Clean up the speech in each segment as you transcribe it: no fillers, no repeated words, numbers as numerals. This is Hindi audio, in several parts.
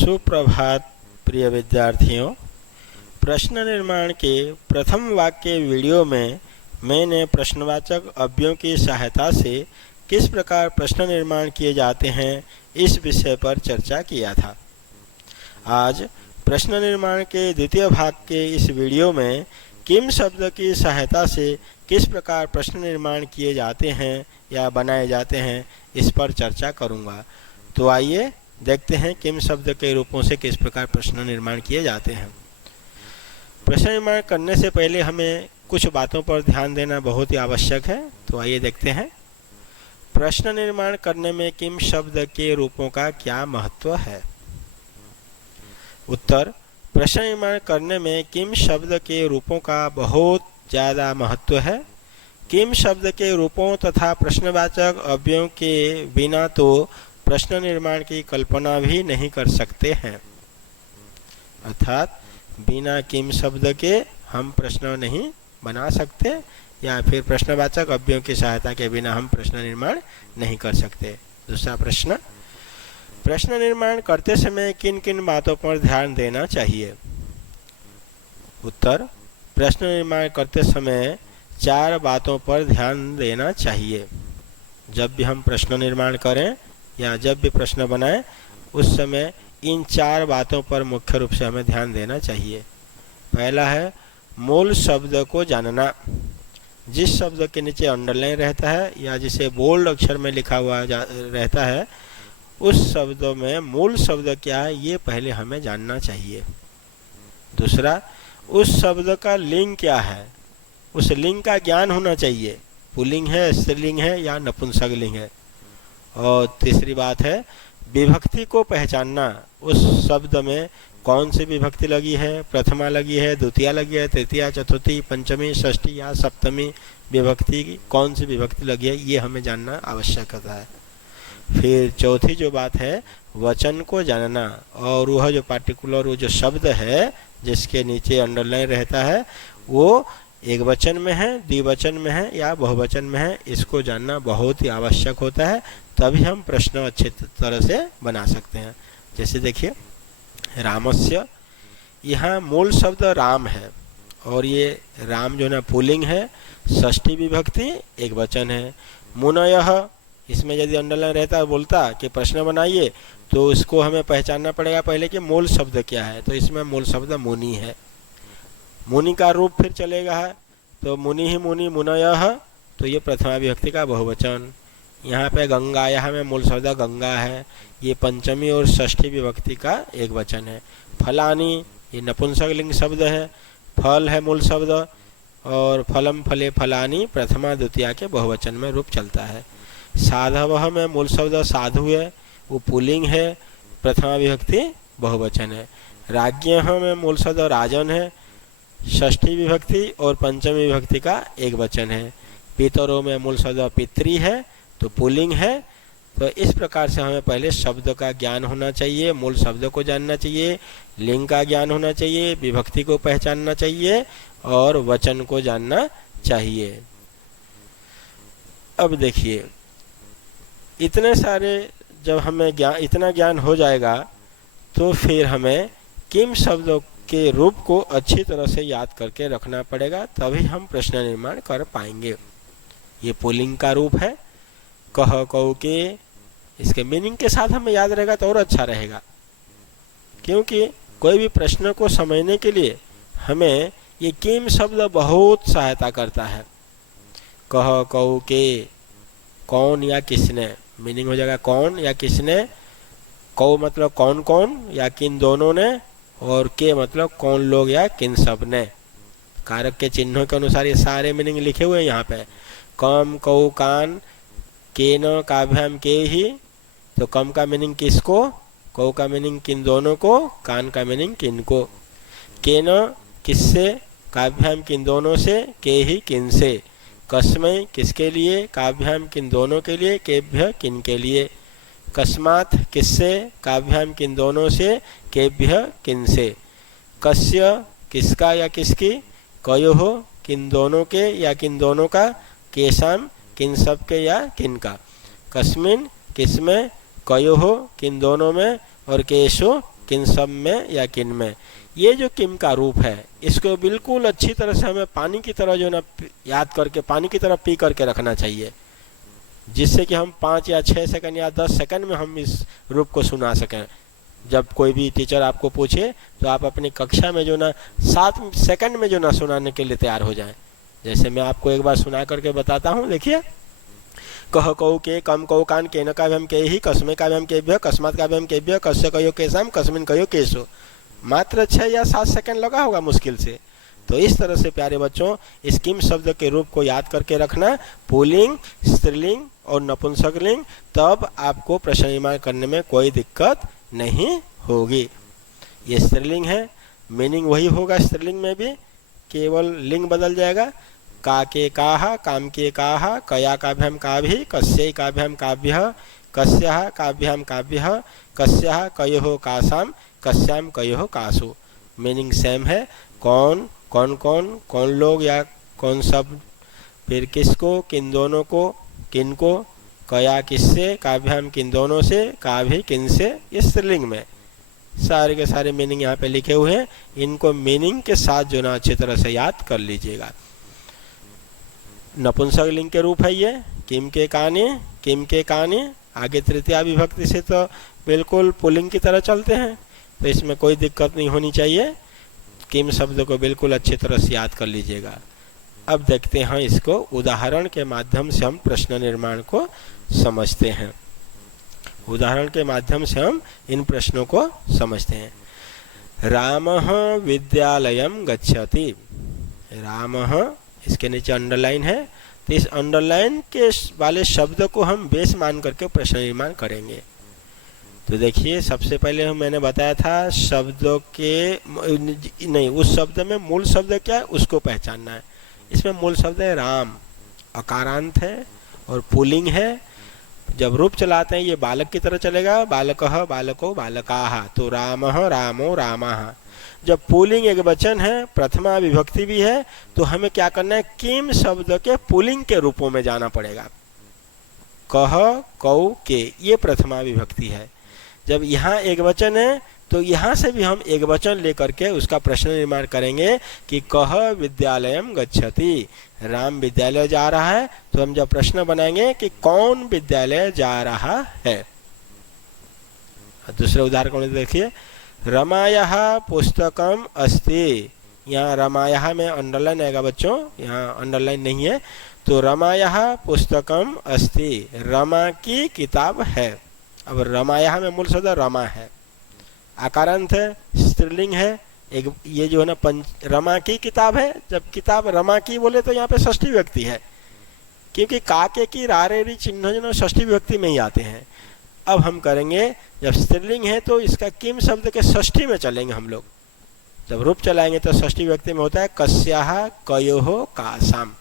सुप्रभात प्रिय विद्यार्थियों। प्रश्न निर्माण के प्रथम वाक्य वीडियो में मैंने प्रश्नवाचक अव्ययों की सहायता से किस प्रकार प्रश्न निर्माण किए जाते हैं इस विषय पर चर्चा किया था। आज प्रश्न निर्माण के द्वितीय भाग के इस वीडियो में किम शब्द की सहायता से किस प्रकार प्रश्न निर्माण किए जाते हैं या बनाए जाते हैं इस पर चर्चा करूँगा। तो आइए देखते हैं किम शब्द के रूपों से किस प्रकार प्रश्न निर्माण किए जाते हैं। प्रश्न निर्माण करने से पहले हमें कुछ बातों पर ध्यान देना बहुत ही आवश्यक है। तो आइए देखते हैं प्रश्न निर्माण करने में किम शब्द के रूपों का क्या महत्व है। उत्तर, प्रश्न निर्माण करने में किम शब्द के रूपों का बहुत ज़्यादा महत्व है। किम शब्द के रूपों तथा प्रश्नवाचक अव्ययों के बिना तो प्रश्न निर्माण की कल्पना भी नहीं कर सकते हैं। अर्थात बिना किम शब्द के हम प्रश्न नहीं बना सकते या फिर प्रश्नवाचक अव्ययों की सहायता के बिना हम प्रश्न निर्माण नहीं कर सकते। दूसरा प्रश्न, प्रश्न निर्माण करते समय किन किन बातों पर ध्यान देना चाहिए। उत्तर, प्रश्न निर्माण करते समय 4 बातों पर ध्यान देना चाहिए। जब भी हम प्रश्न निर्माण करें या जब भी प्रश्न बनाएं उस समय इन 4 बातों पर मुख्य रूप से हमें ध्यान देना चाहिए। पहला है मूल शब्द को जानना। जिस शब्द के नीचे अंडरलाइन रहता है या जिसे बोल्ड अक्षर में लिखा हुआ रहता है उस शब्द में मूल शब्द क्या है ये पहले हमें जानना चाहिए। दूसरा, उस शब्द का लिंग क्या है, उस लिंग का ज्ञान होना चाहिए। पुल्लिंग है, स्त्रीलिंग है या नपुंसक लिंग है। और तीसरी बात है विभक्ति को पहचानना। उस शब्द में कौन सी विभक्ति लगी है, प्रथमा लगी है, द्वितीया लगी है, तृतीया, चतुर्थी, पंचमी, षष्ठी या सप्तमी विभक्ति की कौन सी विभक्ति लगी है ये हमें जानना आवश्यक होता है। फिर चौथी जो बात है वचन को जानना, और वह जो पार्टिकुलर वो जो शब्द है जिसके नीचे अंडरलाइन रहता है वो एक वचन में है, द्विवचन में है या बहुवचन में है, इसको जानना बहुत ही आवश्यक होता है। तभी हम प्रश्न अच्छी तरह से बना सकते हैं। जैसे देखिए रामस्य, यहाँ मूल शब्द राम है और ये राम जो है पुल्लिंग है, षष्ठी विभक्ति एक वचन है। मुनयः, इसमें यदि अंडरलाइन रहता बोलता कि प्रश्न बनाइए तो इसको हमें पहचानना पड़ेगा पहले कि मूल शब्द क्या है। तो इसमें मूल शब्द मुनि है। मुनि का रूप फिर चलेगा है तो मुनि ही मुनि, मुनयः, तो ये प्रथमा विभक्ति का बहुवचन। यहाँ पे गंगायाः में मूल शब्द गंगा है, ये पंचमी और षष्ठी विभक्ति का एक वचन है। फलानी, ये नपुंसक लिंग शब्द है। फल है मूल शब्द और फलम फले फलानी प्रथमा द्वितीया के बहुवचन में रूप चलता है। साधवः में मूल शब्द साधु है, वो पुल्लिंग है, प्रथमा विभक्ति बहुवचन है। राज्ञः में मूल शब्द राजन है, षष्ठी विभक्ति और पंचमी विभक्ति का एक वचन है। पितरों में मूल शब्द पितृ है तो पुल्लिंग है। तो इस प्रकार से हमें पहले शब्द का ज्ञान होना चाहिए, मूल शब्द को जानना चाहिए, लिंग का ज्ञान होना चाहिए, विभक्ति को पहचानना चाहिए और वचन को जानना चाहिए। अब देखिए इतने सारे जब हमें इतना ज्ञान हो जाएगा तो फिर हमें किम शब्दों के रूप को अच्छी तरह से याद करके रखना पड़ेगा, तभी हम प्रश्न निर्माण कर पाएंगे। ये पुल्लिंग का रूप है कह कौ के, इसके मीनिंग के साथ हमें याद रहेगा तो और अच्छा रहेगा, क्योंकि कोई भी प्रश्न को समझने के लिए हमें ये किम शब्द बहुत सहायता करता है। कह कौ के, कौन या किसने, मीनिंग हो जाएगा कौन या किसने। कौ मतलब कौन कौन या किन दोनों ने, और के मतलब कौन लोग या किन सब ने। कारक के चिन्हों के अनुसार ये सारे मीनिंग लिखे हुए हैं यहाँ पे। कम, कौ, कान, केन, काभ्याम के ही, तो कम का मीनिंग किसको, कौ का मीनिंग किन दोनों को, कान का मीनिंग किन को। केन किससे, काभ्याम किन दोनों से, के ही किन से। कस्मै किसके लिए, काभ्याम किन दोनों के लिए, केभ्य किन के लिए। कस्मात् किससे, काभ्याम किन दोनों से, केभ्य किन से। कस्य किसका या किसकी, कयोः किन दोनों के या किन दोनों का, केशाम किन सब के या किन का। कस्मिन किसमें, कयोः किन दोनों में, और केशो किन सब में या किन में। ये जो किम का रूप है इसको बिल्कुल अच्छी तरह से हमें पानी की तरह जो ना याद करके पानी की तरह पी करके रखना चाहिए, जिससे कि हम 5 या 6 सेकंड या 10 सेकंड में हम इस रूप को सुना सकें। जब कोई भी टीचर आपको पूछे तो आप अपनी कक्षा में जो ना 7 सेकंड में जो ना सुनाने के लिए तैयार हो जाएं। जैसे मैं आपको एक बार सुना करके बताता हूँ, देखिए। कह कौ के कम कौ कान के न काव्यम के ही कस्मे काव्यम केभ्य कस्मात् काव्यम केभ्य कस्य कयो केशाम कस्मिन कयो केशो। मात्र 6 या 7 सेकंड लगा होगा मुश्किल से। तो इस तरह से प्यारे बच्चों इस किम शब्द के रूप को याद करके रखना, पुल्लिंग, स्त्रीलिंग और नपुंसकलिंग, तब आपको प्रश्न निर्माण करने में कोई दिक्कत नहीं होगी। ये स्त्रीलिंग है, मीनिंग वही होगा स्त्रीलिंग में भी, केवल लिंग बदल जाएगा। का के काहा, काम के काहा, कया काभ्याम काभि, कस्यै काभ्याम काभ्यः, कस्याः काभ्याम काभ्यः, कस्याः कयोः कासाम, कस्याम कयोः कासु। मीनिंग सेम है, कौन, कौन कौन, कौन लोग या कौन सब, फिर किसको, किन दोनों को, किन को, कया किससे, काभ्याम किन दोनों से, काभि किन से। ये स्त्रीलिंग में सारे के सारे मीनिंग यहाँ पे लिखे हुए हैं। इनको मीनिंग के साथ जो ना अच्छी तरह से याद कर लीजिएगा। नपुंसक लिंग के रूप है ये, किम के काने, किम के काने। आगे तृतीया विभक्ति से तो बिल्कुल पुल्लिंग की तरह चलते हैं, तो इसमें कोई दिक्कत नहीं होनी चाहिए। किम शब्द को बिल्कुल अच्छी तरह से याद कर लीजिएगा। अब देखते हैं इसको उदाहरण के माध्यम से हम प्रश्न निर्माण को समझते हैं। उदाहरण के माध्यम से हम इन प्रश्नों को समझते हैं। रामः विद्यालयं गच्छति। रामः, इसके नीचे अंडरलाइन है, तो इस अंडरलाइन के वाले शब्द को हम बेस मान करके प्रश्न निर्माण करेंगे। तो देखिए सबसे पहले मैंने बताया था शब्दों के नहीं, उस शब्द में मूल शब्द क्या है उसको पहचानना है। इसमें मूल शब्द है राम, अकारांत है और पुल्लिंग है। जब रूप चलाते हैं ये बालक की तरह चलेगा, बालकः बालको बालकाः, तो रामः रामो रामाः। जब पुल्लिंग एक वचन है, प्रथमा विभक्ति भी है, तो हमें क्या करना है, किम शब्द के पुल्लिंग के रूपों में जाना पड़ेगा। कह, कौ, के, ये प्रथमा विभक्ति है। जब यहाँ एक वचन है तो यहाँ से भी हम एक वचन लेकर के उसका प्रश्न निर्माण करेंगे कि कह विद्यालयम गच्छति, राम विद्यालय जा रहा है। तो हम जब प्रश्न बनाएंगे कि कौन विद्यालय जा रहा है। दूसरे उदाहरण को देखिए, रमायाः पुस्तकम अस्ति। यहाँ रमायाः में अंडरलाइन आएगा बच्चों, यहाँ अंडरलाइन नहीं है। तो रमायाः पुस्तकम अस्ति, रमा की किताब है। अब रमायाः में मूल शब्द रमा है, आकारांत है, स्त्रीलिंग है। एक ये जो है ना रमा की किताब है। जब किताब रमा की बोले तो यहाँ पे षष्ठी विभक्ति है, क्योंकि काके की रारेरी चिन्ह जो ना षष्ठी विभक्ति में ही आते हैं। अब हम करेंगे, जब स्त्रीलिंग है तो इसका किम शब्द के षष्ठी में चलेंगे हम लोग। जब रूप चलाएंगे तो षष्ठी विभक्ति में होता है कस्याः कयोः कासाम।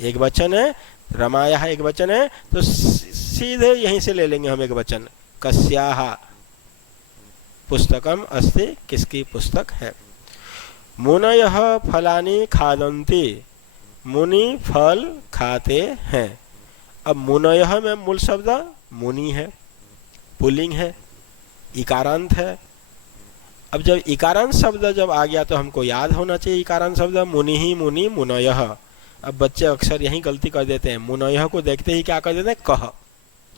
एक वचन है, रमायाः एक वचन है, तो सीधे यहीं से ले लेंगे हम एक वचन, कस्याः पुस्तकम अस्ति, किसकी पुस्तक है। मुनयः फलानि खादन्ति, मुनि फल खाते हैं। अब मुनयः में मूल शब्द मुनि है, पुल्लिंग है, इकारांत है। अब जब इकारांत शब्द जब आ गया तो हमको याद होना चाहिए इकारांत शब्द, मुनि ही मुनि मुनयः। अब बच्चे अक्सर यही गलती कर देते हैं, मुनयः को देखते ही क्या कर देते हैं,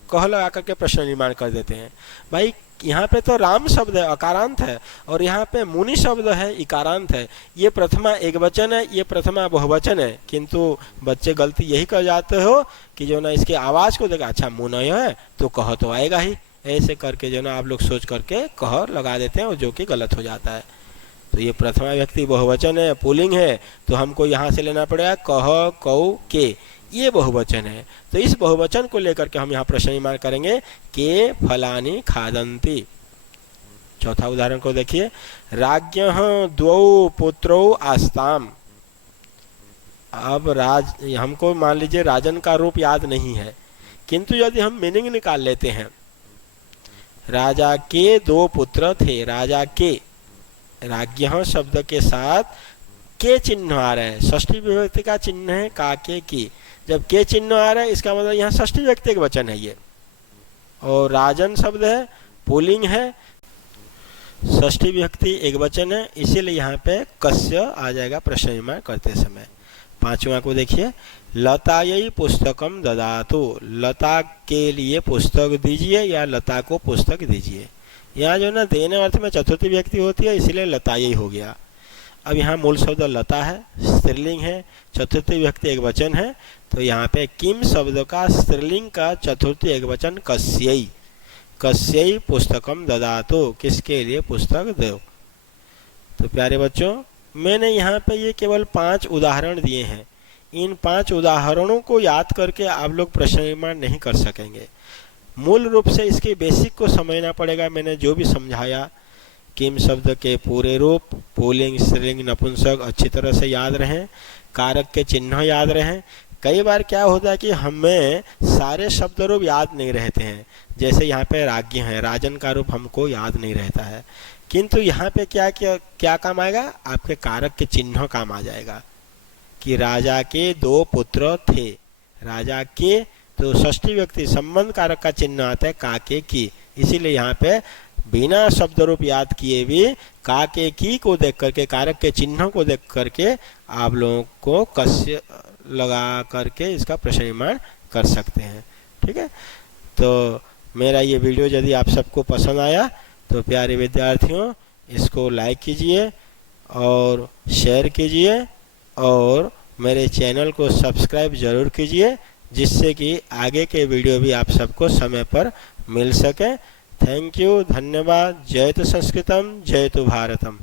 कह लगा करके प्रश्न निर्माण कर देते हैं। भाई यहाँ पे तो राम शब्द है, अकारांत है, और यहाँ पे मुनि शब्द है, इकारांत है। ये प्रथमा एक वचन है, ये प्रथमा बहुवचन है, किंतु बच्चे गलती यही कर जाते हो कि जो ना इसके आवाज को देखा, अच्छा मुनय है तो कह तो आएगा ही, ऐसे करके जो ना आप लोग सोच करके कह लगा देते हैं, और जो कि गलत हो जाता है। तो ये प्रथमा व्यक्ति बहुवचन है, पुल्लिंग है, तो हमको यहाँ से लेना पड़ेगा कह, कौ, के, ये बहुवचन है। तो इस बहुवचन को लेकर के हम यहाँ प्रश्न निर्माण करेंगे, के फलानि खादन्ति। चौथा उदाहरण को देखिए, राज्ञः द्वौ पुत्रौ आस्ताम। अब हमको मान लीजिए राजन का रूप याद नहीं है, किंतु यदि हम मीनिंग निकाल लेते हैं, राजा के 2 पुत्र थे। राजा के, राज्ञः शब्द के साथ के चिन्ह आ रहा है, षष्ठी विभक्ति का चिन्ह है, का के की। जब के चिन्ह आ रहा है इसका मतलब यहाँ षष्ठी विभक्ति का वचन है ये। और राजन शब्द है, पुल्लिंग है। षष्ठी विभक्ति एक वचन है, इसीलिए यहाँ पे कस्य आ जाएगा प्रश्न निर्माण करते समय। पांचवा को देखिए, लतायै पुस्तकम ददातु, लता के लिए पुस्तक दीजिए या लता को पुस्तक दीजिए। यहाँ जो ना देने अर्थ में चतुर्थी विभक्ति होती है, इसीलिए लतायै हो गया। अब यहाँ मूल शब्द लता है, स्त्रीलिंग है, चतुर्थी विभक्ति एक वचन है, तो यहाँ पे किम शब्द का स्त्रीलिंग का चतुर्थी एक वचन कस्यै, कस्यै पुस्तकम ददातु, किसके लिए पुस्तक दो। तो प्यारे बच्चों, मैंने यहाँ पे ये केवल 5 उदाहरण दिए हैं। इन 5 उदाहरणों को याद करके आप लोग प्रश्न निर्माण नहीं कर सकेंगे। मूल रूप से इसके बेसिक को समझना पड़ेगा। मैंने जो भी समझाया, किम शब्द के पूरे रूप, पुल्लिंग, स्त्रीलिंग, नपुंसक अच्छी तरह से याद रहें, कारक के चिन्ह याद रहें। कई बार क्या होता है कि हमें सारे शब्द रूप याद नहीं रहते हैं। जैसे यहाँ पे राज्ञ है, राजन का रूप हमको याद नहीं रहता है, किंतु यहाँ पे क्या काम आएगा, आपके कारक के चिन्ह काम आ जाएगा कि राजा के 2 पुत्र थे। राजा के तो षष्ठी व्यक्ति संबंध कारक का चिन्ह आता है का के की, इसीलिए यहाँ पे बिना शब्द रूप याद किए भी का के की को देख करके, कारक के चिन्ह को देख करके आप लोगों को कस्य लगा करके इसका प्रश्न निर्माण कर सकते हैं। ठीक है, तो मेरा ये वीडियो यदि आप सबको पसंद आया तो प्यारे विद्यार्थियों, इसको लाइक कीजिए और शेयर कीजिए और मेरे चैनल को सब्सक्राइब जरूर कीजिए, जिससे कि आगे के वीडियो भी आप सबको समय पर मिल सके। थैंक यू, धन्यवाद। जय तो संस्कृतम, जय तो भारतम।